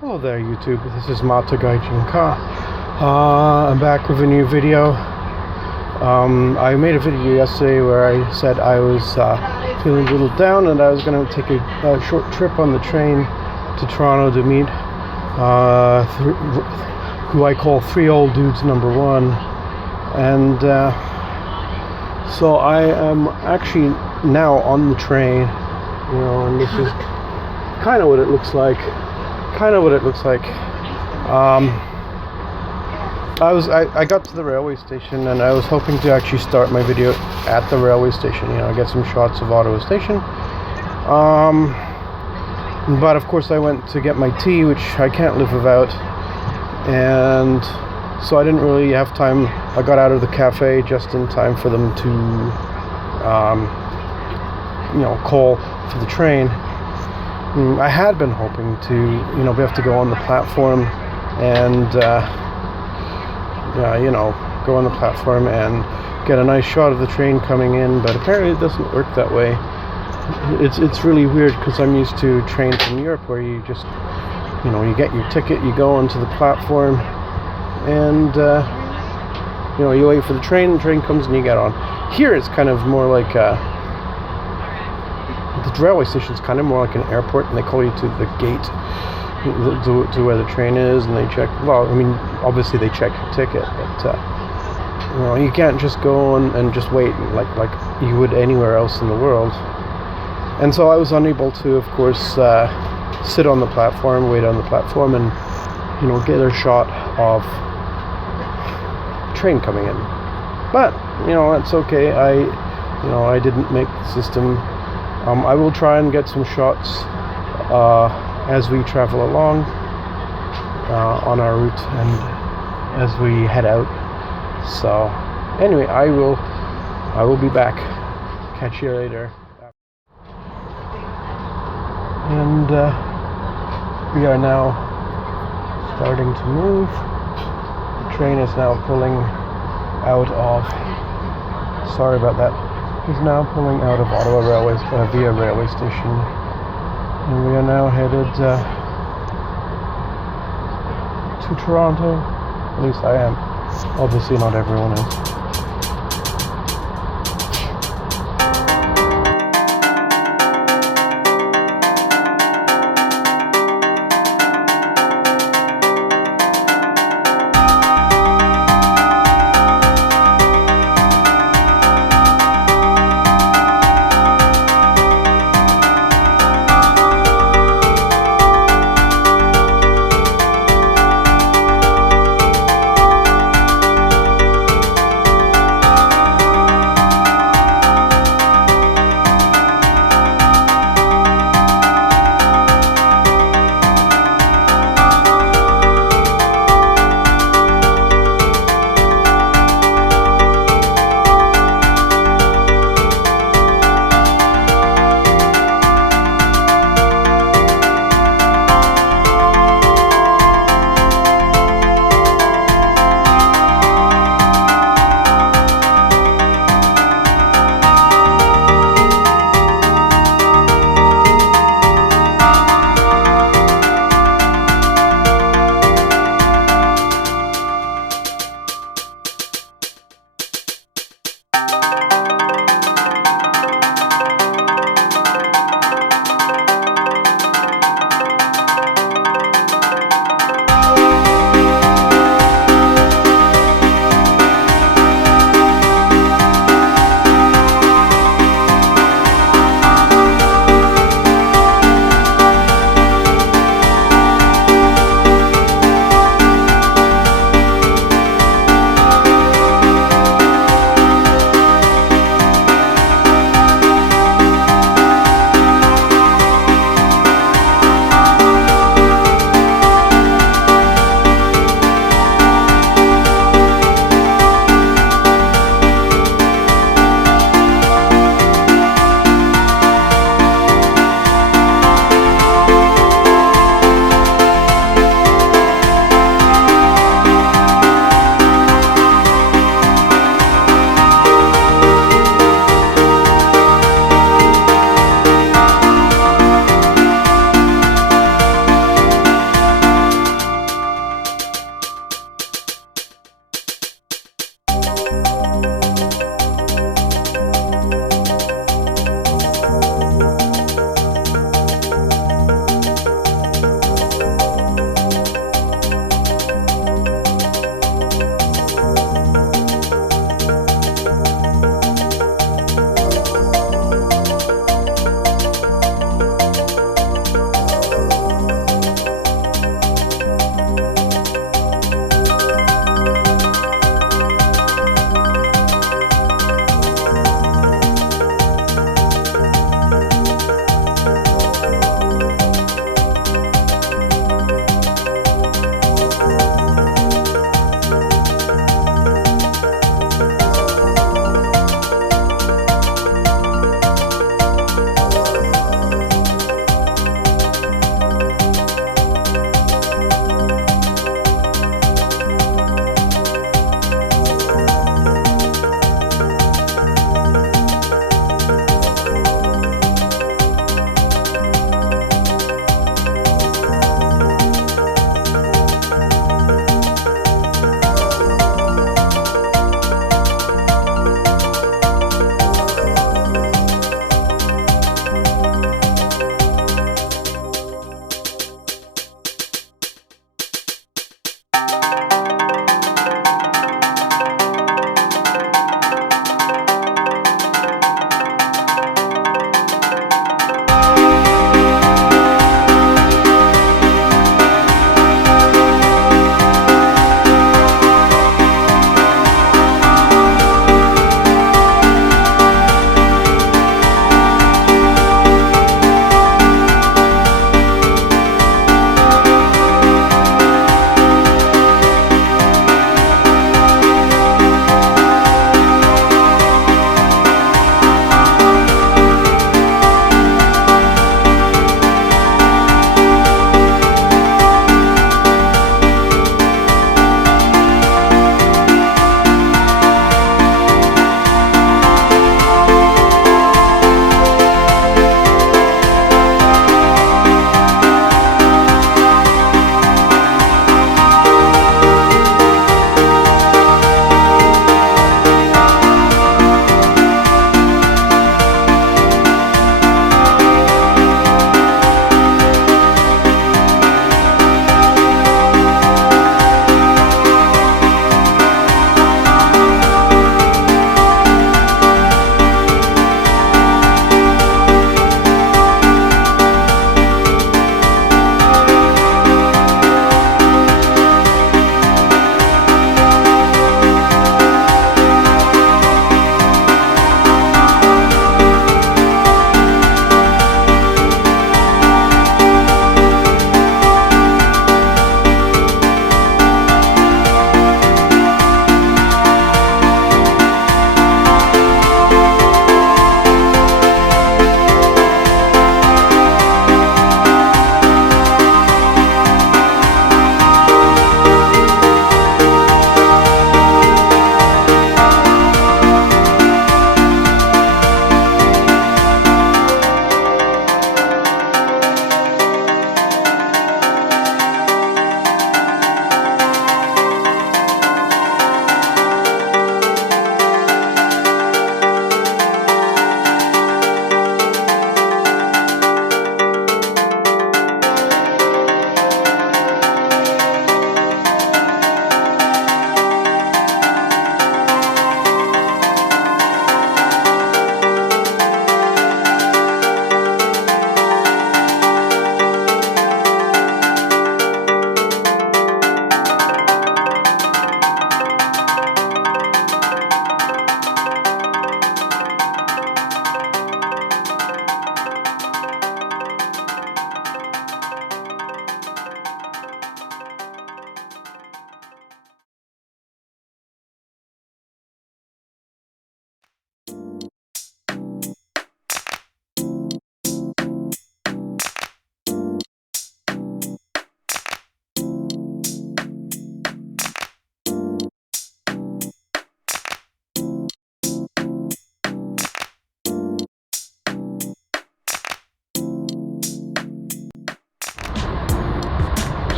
Hello there YouTube, this is Mata Gaijinka. I'm back with a new video. I made a video yesterday where I said I was feeling a little down and I was going to take a short trip on the train to Toronto to meet who I call Three Old Dudes number 1. And so I am actually now on the train, and this is kind of what it looks like. I got to the railway station and I was hoping to actually start my video at the railway station, get some shots of Ottawa Station. But of course I went to get my tea, which I can't live without, and so I didn't really have time. I got out of the cafe just in time for them to call for the train. I had been hoping to, be able to go on the platform and, go on the platform and get a nice shot of the train coming in, but apparently it doesn't work that way. It's really weird because I'm used to trains in Europe where you just, you get your ticket, you go onto the platform, and, you wait for the train comes and you get on. Here it's kind of more like the railway station is kind of more like an airport, and they call you to the gate to where the train is, and they check. Well, I mean, obviously they check your ticket, but you can't just go and just wait like you would anywhere else in the world. And so I was unable to, of course, sit on the platform, wait on the platform, and get a shot of train coming in. But that's okay. I didn't make the system. I will try and get some shots as we travel along on our route and as we head out. So anyway, I will be back. Catch you later. And we are now starting to move. The train is now pulling out of, sorry about that, is now pulling out of Ottawa via railway station, and we are now headed to Toronto. At least I am. Obviously not everyone is.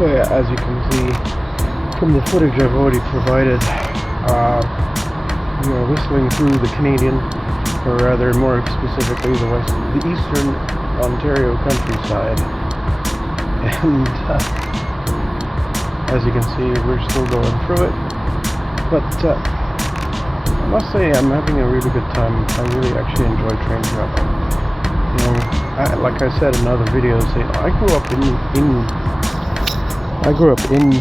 So yeah, as you can see from the footage I've already provided, we are whistling through the Canadian, or rather more specifically the eastern Ontario countryside. And as you can see, we're still going through it. But I must say I'm having a really good time. I really actually enjoy train travel. You know, like I said in other videos, I grew up in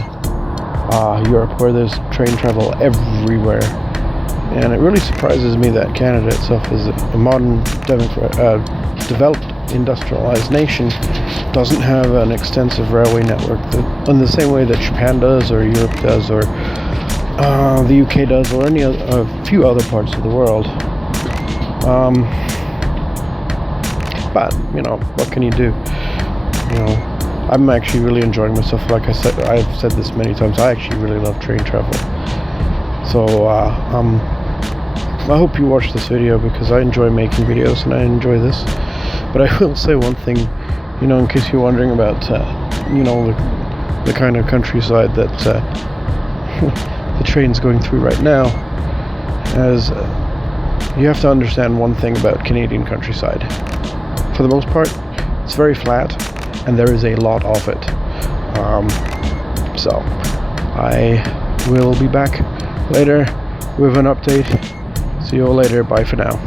Europe, where there's train travel everywhere, and it really surprises me that Canada itself is a modern, developed, industrialized nation doesn't have an extensive railway network in the same way that Japan does, or Europe does, or the UK does, or a few other parts of the world. But you know, what can you do? You know, I'm actually really enjoying myself. Like I said, I've said this many times, I actually really love train travel. So I hope you watch this video, because I enjoy making videos and I enjoy this. But I will say one thing, you know, in case you're wondering about you know, the kind of countryside that the train's going through right now, as you have to understand one thing about Canadian countryside. For the most part, it's very flat, and there is a lot of it. So I will be back later with an update. See you all later. Bye for now.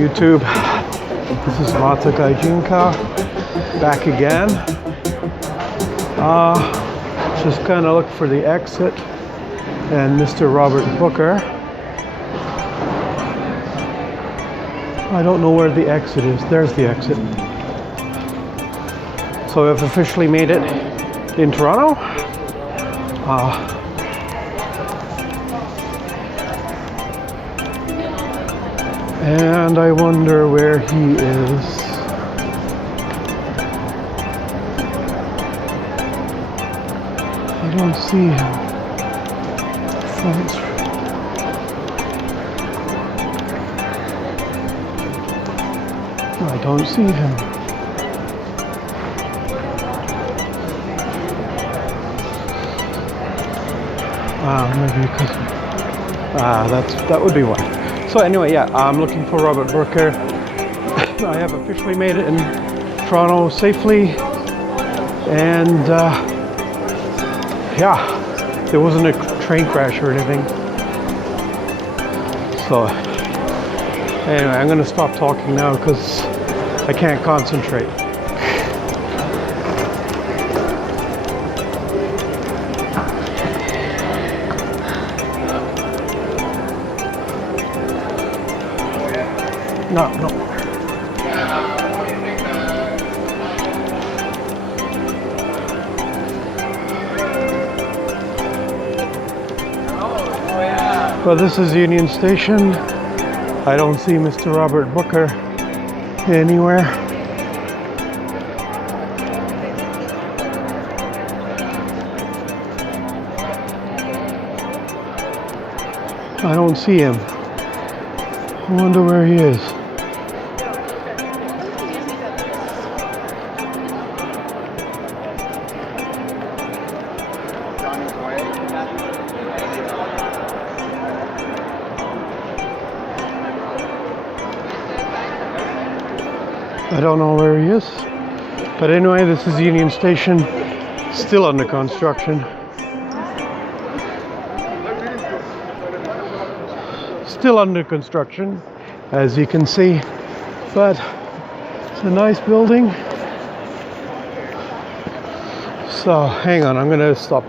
YouTube. This is Mata Gaijinka back again. Just kind of look for the exit and Mr. Robert Booker. I don't know where the exit is. There's the exit. So I've officially made it in Toronto. And I wonder where he is. I don't see him. I don't see him. Maybe because that would be why. So anyway, yeah, I'm looking for Robert Booker. I have officially made it in Toronto safely, and yeah, there wasn't a train crash or anything. So anyway, I'm gonna stop talking now because I can't concentrate. No. Well, this is Union Station. I don't see Mr. Robert Booker anywhere. I don't see him. I wonder where he is. I don't know where he is. But anyway, this is Union Station, still under construction. Still under construction, as you can see, but it's a nice building. So hang on, I'm gonna stop